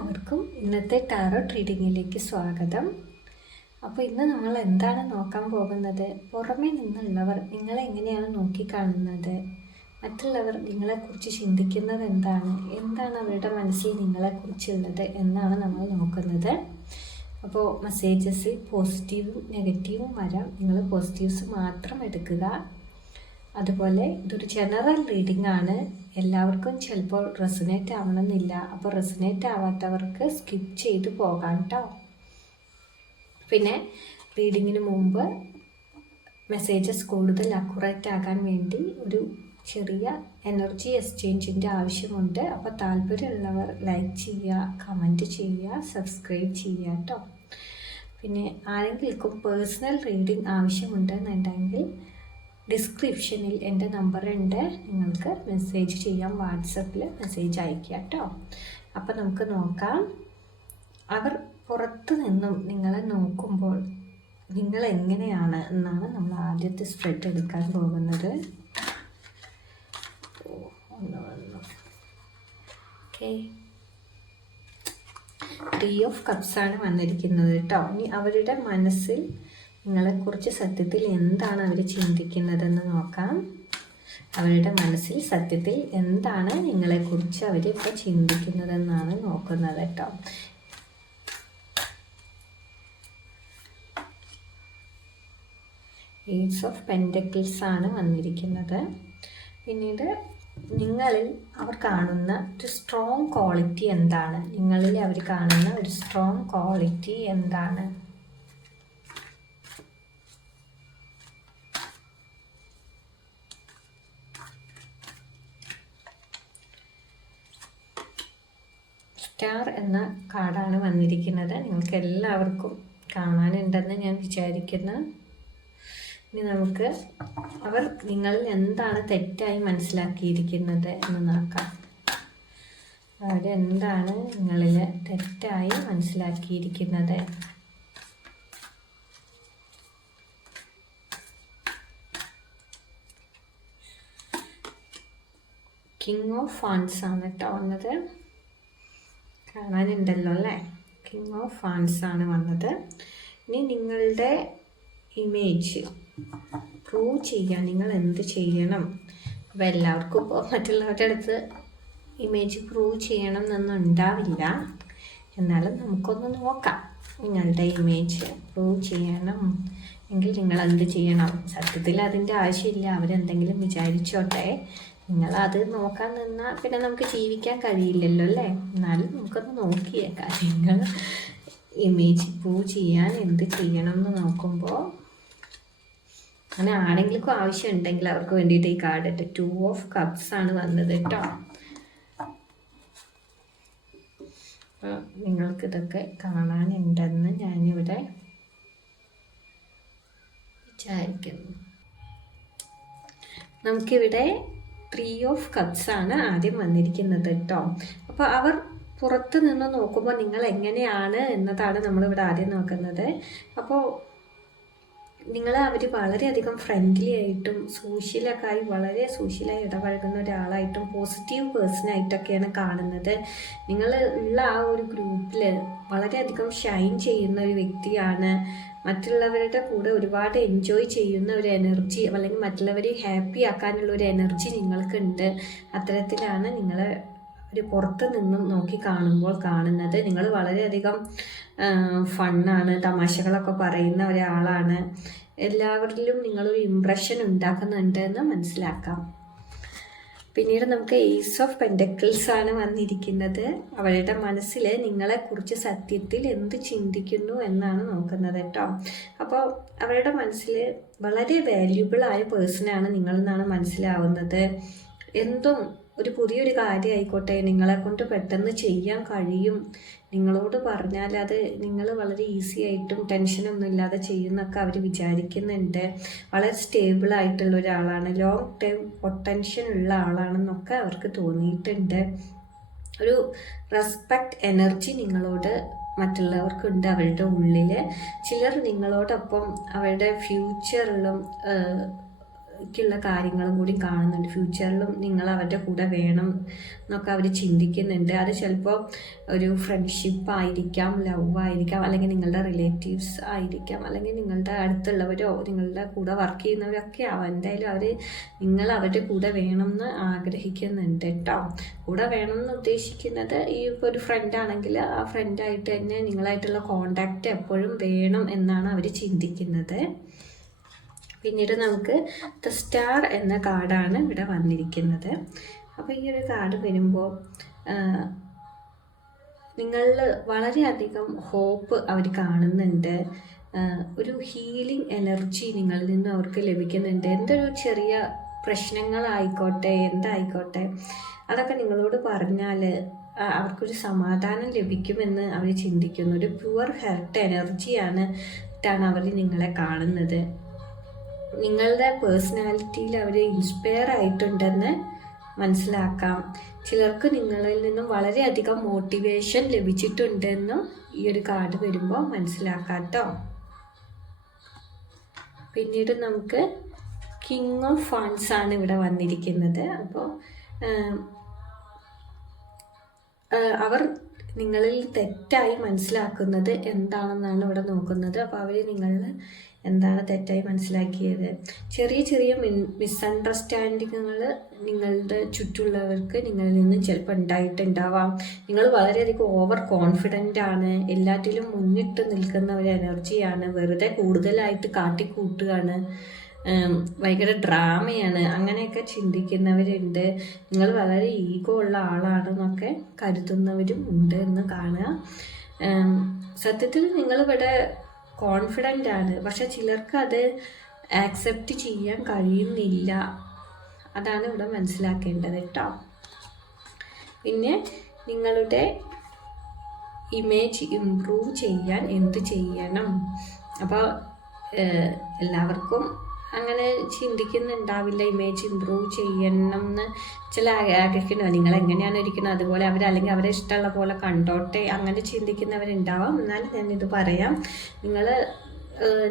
എല്ലാവർക്കും ഇന്നത്തെ ടാറോട്ട് റീഡിങ്ങിലേക്ക് സ്വാഗതം. അപ്പോൾ ഇന്ന് നമ്മൾ എന്താണ് നോക്കാൻ പോകുന്നത്? പുറമേ നിന്നുള്ളവർ നിങ്ങളെ എങ്ങനെയാണ് നോക്കിക്കാണുന്നത്? മറ്റുള്ളവർ നിങ്ങളെക്കുറിച്ച് ചിന്തിക്കുന്നത് എന്താണ് അവരുടെ മനസ്സിൽ നിങ്ങളെക്കുറിച്ചുള്ളത് എന്നാണ് നമ്മൾ നോക്കുന്നത്. അപ്പോൾ മെസ്സേജസ് പോസിറ്റീവും നെഗറ്റീവും വരാം. നിങ്ങൾ പോസിറ്റീവ്സ് മാത്രം എടുക്കുക. അതുപോലെ ഇതൊരു ജനറൽ റീഡിംഗ് ആണ്. എല്ലാവർക്കും ചിലപ്പോൾ റെസൊനേറ്റ് ആവണമെന്നില്ല. അപ്പോൾ റെസൊനേറ്റ് ആവാത്തവർക്ക് സ്കിപ്പ് ചെയ്ത് പോകാം കേട്ടോ. പിന്നെ റീഡിങ്ങിന് മുമ്പ് മെസ്സേജസ് കൂടുതൽ അക്യുറേറ്റ് ആകാൻ വേണ്ടി ഒരു ചെറിയ എനർജി എക്സ്ചേഞ്ചിൻ്റെ ആവശ്യമുണ്ട്. അപ്പോൾ താല്പര്യമുള്ളവർ ലൈക്ക് ചെയ്യുക, കമൻറ്റ് ചെയ്യുക, സബ്സ്ക്രൈബ് ചെയ്യുക കേട്ടോ. പിന്നെ ആരെങ്കിലും പേഴ്സണൽ റീഡിംഗ് ആവശ്യമുണ്ടെന്നുണ്ടെങ്കിൽ ഡിസ്ക്രിപ്ഷനിൽ എൻ്റെ നമ്പർ ഉണ്ട്, നിങ്ങൾക്ക് മെസ്സേജ് ചെയ്യാം. വാട്സപ്പിൽ മെസ്സേജ് അയക്കുക കേട്ടോ. അപ്പോൾ നമുക്ക് നോക്കാം. അവർ പുറത്തു നിന്നും നിങ്ങളെ നോക്കുമ്പോൾ നിങ്ങൾ എങ്ങനെയാണ് എന്നാണ് നമ്മൾ ആദ്യത്തെ സ്പ്രെഡ് എടുക്കാൻ പോകുന്നത്. ഓക്കെ, 3 ഓഫ് കപ്സ് ആണ് വന്നിരിക്കുന്നത് കേട്ടോ. ഇനി അവരുടെ മനസ്സിൽ നിങ്ങളെക്കുറിച്ച് സത്യത്തിൽ എന്താണ് അവർ ചിന്തിക്കുന്നതെന്ന് നോക്കാം. അവരുടെ മനസ്സിൽ സത്യത്തിൽ എന്താണ് നിങ്ങളെക്കുറിച്ച് അവർ ഇപ്പോൾ ചിന്തിക്കുന്നതെന്നാണ് നോക്കുന്നത് കേട്ടോ. എയ്റ്റ്സ് ഓഫ് പെൻറ്റക്കിൾസ് ആണ് വന്നിരിക്കുന്നത്. പിന്നീട് നിങ്ങളിൽ അവർ കാണുന്ന ഒരു സ്ട്രോങ് ക്വാളിറ്റി എന്താണ്? നിങ്ങളിൽ അവർ കാണുന്ന ഒരു സ്ട്രോങ് ക്വാളിറ്റി എന്താണ്? സ്റ്റാർ എന്ന കാർഡാണ് വന്നിരിക്കുന്നത്. നിങ്ങൾക്ക് എല്ലാവർക്കും കാണാനുണ്ടെന്ന് ഞാൻ വിചാരിക്കുന്നു. ഇനി നമുക്ക് അവർ നിങ്ങളിൽ എന്താണ് തെറ്റായി മനസ്സിലാക്കിയിരിക്കുന്നത് എന്ന് നോക്കാം. അവരെന്താണ് നിങ്ങളിൽ തെറ്റായി മനസ്സിലാക്കിയിരിക്കുന്നത്? കിങ് ഓഫ് ഫാൻസ് ആണ് കേട്ടോ വന്നത്. കാണാനുണ്ടല്ലോ അല്ലേ? കിങ് ഓഫ് ഫാൻസ് ആണ് വന്നത്. ഇനി നിങ്ങളുടെ ഇമേജ് പ്രൂവ് ചെയ്യാൻ നിങ്ങൾ എന്ത് ചെയ്യണം? അപ്പോൾ എല്ലാവർക്കും ഇപ്പോൾ മറ്റുള്ളവരുടെ അടുത്ത് ഇമേജ് പ്രൂവ് ചെയ്യണം എന്നൊന്നും ഉണ്ടാവില്ല. എന്നാലും നമുക്കൊന്ന് നോക്കാം. നിങ്ങളുടെ ഇമേജ് പ്രൂവ് ചെയ്യണം എങ്കിൽ നിങ്ങൾ എന്ത് ചെയ്യണം? സത്യത്തിൽ അതിൻ്റെ ആവശ്യമില്ല, അവരെന്തെങ്കിലും വിചാരിച്ചോട്ടെ. നിങ്ങളത് നോക്കാൻ നിന്നാൽ പിന്നെ നമുക്ക് ജീവിക്കാൻ കഴിയില്ലല്ലോ അല്ലേ? എന്നാലും നമുക്കൊന്ന് നോക്കിയേക്കാം. നിങ്ങൾ ഇമേജ് പ്രൂവ് ചെയ്യാൻ എന്ത് ചെയ്യണം എന്ന് നോക്കുമ്പോൾ അങ്ങനെ ആരെങ്കിലും ആവശ്യം ഉണ്ടെങ്കിൽ അവർക്ക് വേണ്ടിയിട്ട് ഈ കാർഡ് 2 ഓഫ് കപ്സ് ആണ് വന്നത് കേട്ടോ. നിങ്ങൾക്കിതൊക്കെ കാണാനുണ്ടെന്ന് ഞാനിവിടെ വിചാരിക്കുന്നു. നമുക്കിവിടെ 3 ഓഫ് കപ്സ് ആണ് ആദ്യം വന്നിരിക്കുന്നത് കേട്ടോ. അപ്പോൾ അവർ പുറത്ത് നിന്ന് നോക്കുമ്പോൾ നിങ്ങൾ എങ്ങനെയാണ് എന്നതാണ് നമ്മളിവിടെ ആദ്യം നോക്കുന്നത്. അപ്പോൾ അവർ വളരെയധികം ഫ്രണ്ട്ലി ആയിട്ടും സോഷ്യലൊക്കെയായി വളരെ സോഷ്യലായി ഇടപഴകുന്ന ഒരാളായിട്ടും പോസിറ്റീവ് പേഴ്സണായിട്ടൊക്കെയാണ് കാണുന്നത്. നിങ്ങൾ ഉള്ള ആ ഒരു ഗ്രൂപ്പിൽ വളരെയധികം ഷൈൻ ചെയ്യുന്ന ഒരു വ്യക്തിയാണ്. മറ്റുള്ളവരുടെ കൂടെ ഒരുപാട് എൻജോയ് ചെയ്യുന്ന ഒരു എനർജി, അല്ലെങ്കിൽ മറ്റുള്ളവരെ ഹാപ്പി ആക്കാനുള്ള ഒരു എനർജി നിങ്ങൾക്കുണ്ട്. അത്തരത്തിലാണ് നിങ്ങൾ ഒരു പുറത്ത് നിന്നും നോക്കി കാണുമ്പോൾ കാണുന്നത്. നിങ്ങൾ വളരെയധികം ഫണ്ണാണ്, തമാശകളൊക്കെ പറയുന്ന ഒരാളാണ്. എല്ലാവരിലും നിങ്ങളൊരു ഇംപ്രഷൻ ഉണ്ടാക്കുന്നുണ്ട് എന്ന് മനസ്സിലാക്കാം. പിന്നീട് നമുക്ക് ഏസ് ഓഫ് പെൻറ്റക്കിൾസ് ആണ് വന്നിരിക്കുന്നത്. അവരുടെ മനസ്സിൽ നിങ്ങളെക്കുറിച്ച് സത്യത്തിൽ എന്ത് ചിന്തിക്കുന്നു എന്നാണ് നോക്കുന്നത് കേട്ടോ. അപ്പോൾ അവരുടെ മനസ്സിൽ വളരെ വാല്യുബിൾ ആയ പേഴ്സണാണ് നിങ്ങളെന്നാണ് മനസ്സിലാവുന്നത്. എന്തും ഒരു പുതിയൊരു കാര്യം ആയിക്കോട്ടെ നിങ്ങളെ കൊണ്ട് പെട്ടെന്ന് ചെയ്യാൻ കഴിയും. നിങ്ങളോട് പറഞ്ഞാൽ അത് നിങ്ങൾ വളരെ ഈസി ആയിട്ടും ടെൻഷനൊന്നും ഇല്ലാതെ ചെയ്യുന്നൊക്കെ അവർ വിചാരിക്കുന്നുണ്ട്. വളരെ സ്റ്റേബിൾ ആയിട്ടുള്ള ഒരാളാണ്, ലോങ് ടൈം പൊട്ടൻഷ്യൽ ഉള്ള ആളാണെന്നൊക്കെ അവർക്ക് തോന്നിയിട്ടുണ്ട്. ഒരു റെസ്പെക്റ്റ് എനർജി നിങ്ങളോട് മറ്റുള്ളവർക്കുണ്ട് അവരുടെ ഉള്ളിൽ. ചിലർ നിങ്ങളോടൊപ്പം അവരുടെ ഫ്യൂച്ചറിലും ഫ്യൂച്ചറിലേക്കുള്ള കാര്യങ്ങളും കൂടി കാണുന്നുണ്ട്. ഫ്യൂച്ചറിലും നിങ്ങൾ അവരുടെ കൂടെ വേണം എന്നൊക്കെ അവർ ചിന്തിക്കുന്നുണ്ട്. അത് ചിലപ്പോൾ ഒരു ഫ്രണ്ട്ഷിപ്പ് ആയിരിക്കാം, ലവ് ആയിരിക്കാം, അല്ലെങ്കിൽ നിങ്ങളുടെ റിലേറ്റീവ്സ് ആയിരിക്കാം, അല്ലെങ്കിൽ നിങ്ങളുടെ അടുത്തുള്ളവരോ നിങ്ങളുടെ കൂടെ വർക്ക് ചെയ്യുന്നവരൊക്കെ ആവാം. എന്തായാലും നിങ്ങൾ അവരുടെ കൂടെ വേണമെന്ന് ആഗ്രഹിക്കുന്നുണ്ട് കേട്ടോ. കൂടെ വേണമെന്ന് ഉദ്ദേശിക്കുന്നത് ഈ ഇപ്പോൾ ഒരു ഫ്രണ്ട് ആണെങ്കിൽ ആ ഫ്രണ്ടായിട്ട് തന്നെ നിങ്ങളായിട്ടുള്ള കോണ്ടാക്റ്റ് എപ്പോഴും വേണം എന്നാണ് അവർ ചിന്തിക്കുന്നത്. പിന്നീട് നമുക്ക് ദ സ്റ്റാർ എന്ന കാർഡാണ് ഇവിടെ വന്നിരിക്കുന്നത്. അപ്പോൾ ഈ ഒരു കാർഡ് വരുമ്പോൾ നിങ്ങളിൽ വളരെയധികം ഹോപ്പ് അവർ കാണുന്നുണ്ട്. ഒരു ഹീലിംഗ് എനർജി നിങ്ങളിൽ നിന്ന് അവർക്ക് ലഭിക്കുന്നുണ്ട്. എന്തൊരു ചെറിയ പ്രശ്നങ്ങളായിക്കോട്ടെ, എന്തായിക്കോട്ടെ, അതൊക്കെ നിങ്ങളോട് പറഞ്ഞാൽ അവർക്കൊരു സമാധാനം ലഭിക്കുമെന്ന് അവർ ചിന്തിക്കുന്നു. ഒരു പ്യുവർ ഹെർട്ട് എനർജിയാണ് അവർ നിങ്ങളെ കാണുന്നത്. നിങ്ങളുടെ പേഴ്സണാലിറ്റിയിൽ അവർ ഇൻസ്പയർ ആയിട്ടുണ്ടെന്ന് മനസ്സിലാക്കാം. ചിലർക്ക് നിങ്ങളിൽ നിന്നും വളരെയധികം മോട്ടിവേഷൻ ലഭിച്ചിട്ടുണ്ടെന്നും ഈ ഒരു കാർഡ് വരുമ്പോൾ മനസ്സിലാക്കാം കേട്ടോ. പിന്നീട് നമുക്ക് കിങ് ഓഫ് ഫണ്ട്സ് ആണ് ഇവിടെ വന്നിരിക്കുന്നത്. അപ്പോൾ അവർ നിങ്ങളിൽ തെറ്റായി മനസ്സിലാക്കുന്നത് എന്താണെന്നാണ് ഇവിടെ നോക്കുന്നത്. അപ്പോൾ അവർ നിങ്ങളിൽ എന്താണ് തെറ്റായി മനസ്സിലാക്കിയത്? ചെറിയ ചെറിയ മിസ്അണ്ടർസ്റ്റാൻഡിങ്ങുകൾ നിങ്ങളുടെ ചുറ്റുള്ളവർക്ക് നിങ്ങളിൽ നിന്ന് ചിലപ്പോൾ ഉണ്ടായിട്ടുണ്ടാവാം. നിങ്ങൾ വളരെയധികം ഓവർ കോൺഫിഡൻ്റ് ആണ്, എല്ലാറ്റിലും മുന്നിട്ട് നിൽക്കുന്ന ഒരു എനർജിയാണ്, വെറുതെ കൂടുതലായിട്ട് കാട്ടിക്കൂട്ടുകയാണ്, ഭയങ്കര ഡ്രാമയാണ്, അങ്ങനെയൊക്കെ ചിന്തിക്കുന്നവരുണ്ട്. നിങ്ങൾ വളരെ ഈഗോ ഉള്ള ആളാണെന്നൊക്കെ കരുതുന്നവരും ഉണ്ട് എന്ന് കാണുക. സത്യത്തിൽ നിങ്ങളിവിടെ കോൺഫിഡൻ്റ് ആണ്, പക്ഷെ ചിലർക്ക് അത് ആക്സെപ്റ്റ് ചെയ്യാൻ കഴിയുന്നില്ല. അതാണ് ഇവിടെ മനസ്സിലാക്കേണ്ടത് കേട്ടോ. പിന്നെ നിങ്ങളുടെ ഇമേജ് ഇംപ്രൂവ് ചെയ്യാൻ എന്ത് ചെയ്യണം? അപ്പോൾ എല്ലാവർക്കും അങ്ങനെ ചിന്തിക്കുന്നുണ്ടാവില്ല. ഇമേജ് ഇമ്പ്രൂവ് ചെയ്യണം എന്ന് ചില ആഗ്രഹിക്കുന്നു. നിങ്ങൾ എങ്ങനെയാണ് ഇരിക്കുന്നത് അതുപോലെ അവർ, അല്ലെങ്കിൽ അവരെ ഇഷ്ടമുള്ള പോലെ കണ്ടോട്ടെ, അങ്ങനെ ചിന്തിക്കുന്നവരുണ്ടാവാം. എന്നാലും ഞാനിത് പറയാം,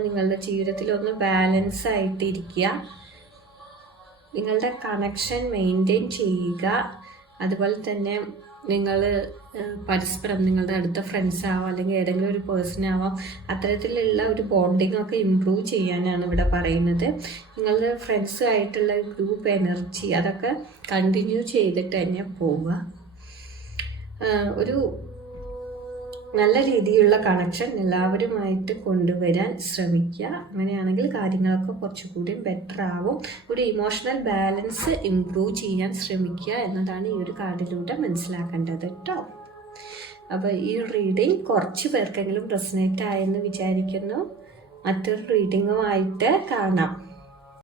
നിങ്ങളുടെ ജീവിതത്തിലൊന്ന് ബാലൻസ് ആയിട്ടിരിക്കുക, നിങ്ങളുടെ കണക്ഷൻ മെയിൻറ്റെയിൻ ചെയ്യുക. അതുപോലെ തന്നെ നിങ്ങൾ പരസ്പരം നിങ്ങളുടെ അടുത്ത ഫ്രണ്ട്സ് ആവാം, അല്ലെങ്കിൽ ഏതെങ്കിലും ഒരു പേഴ്സൺ ആവാം, അത്തരത്തിലുള്ള ഒരു ബോണ്ടിങ് ഒക്കെ ഇമ്പ്രൂവ് ചെയ്യാനാണ് ഇവിടെ പറയുന്നത്. നിങ്ങളുടെ ഫ്രണ്ട്സുമായിട്ടുള്ള ഗ്രൂപ്പ് എനർജി അതൊക്കെ കണ്ടിന്യൂ ചെയ്തിട്ട് തന്നെ പോവുക. ഒരു നല്ല രീതിയിലുള്ള കണക്ഷൻ എല്ലാവരുമായിട്ട് കൊണ്ടുവരാൻ ശ്രമിക്കുക. അങ്ങനെയാണെങ്കിൽ കാര്യങ്ങളൊക്കെ കുറച്ചുകൂടി ബെറ്റർ ആവും. ഒരു ഇമോഷണൽ ബാലൻസ് ഇംപ്രൂവ് ചെയ്യാൻ ശ്രമിക്കുക എന്നതാണ് ഈ ഒരു കാർഡിലൂടെ മനസ്സിലാക്കേണ്ടത് കേട്ടോ. അപ്പോൾ ഈ റീഡിങ് കുറച്ച് പേർക്കെങ്കിലും റെസനേറ്റ് ആയെന്ന് വിചാരിക്കുന്നു. മറ്റൊരു റീഡിങ്ങുമായിട്ട് കാണാം.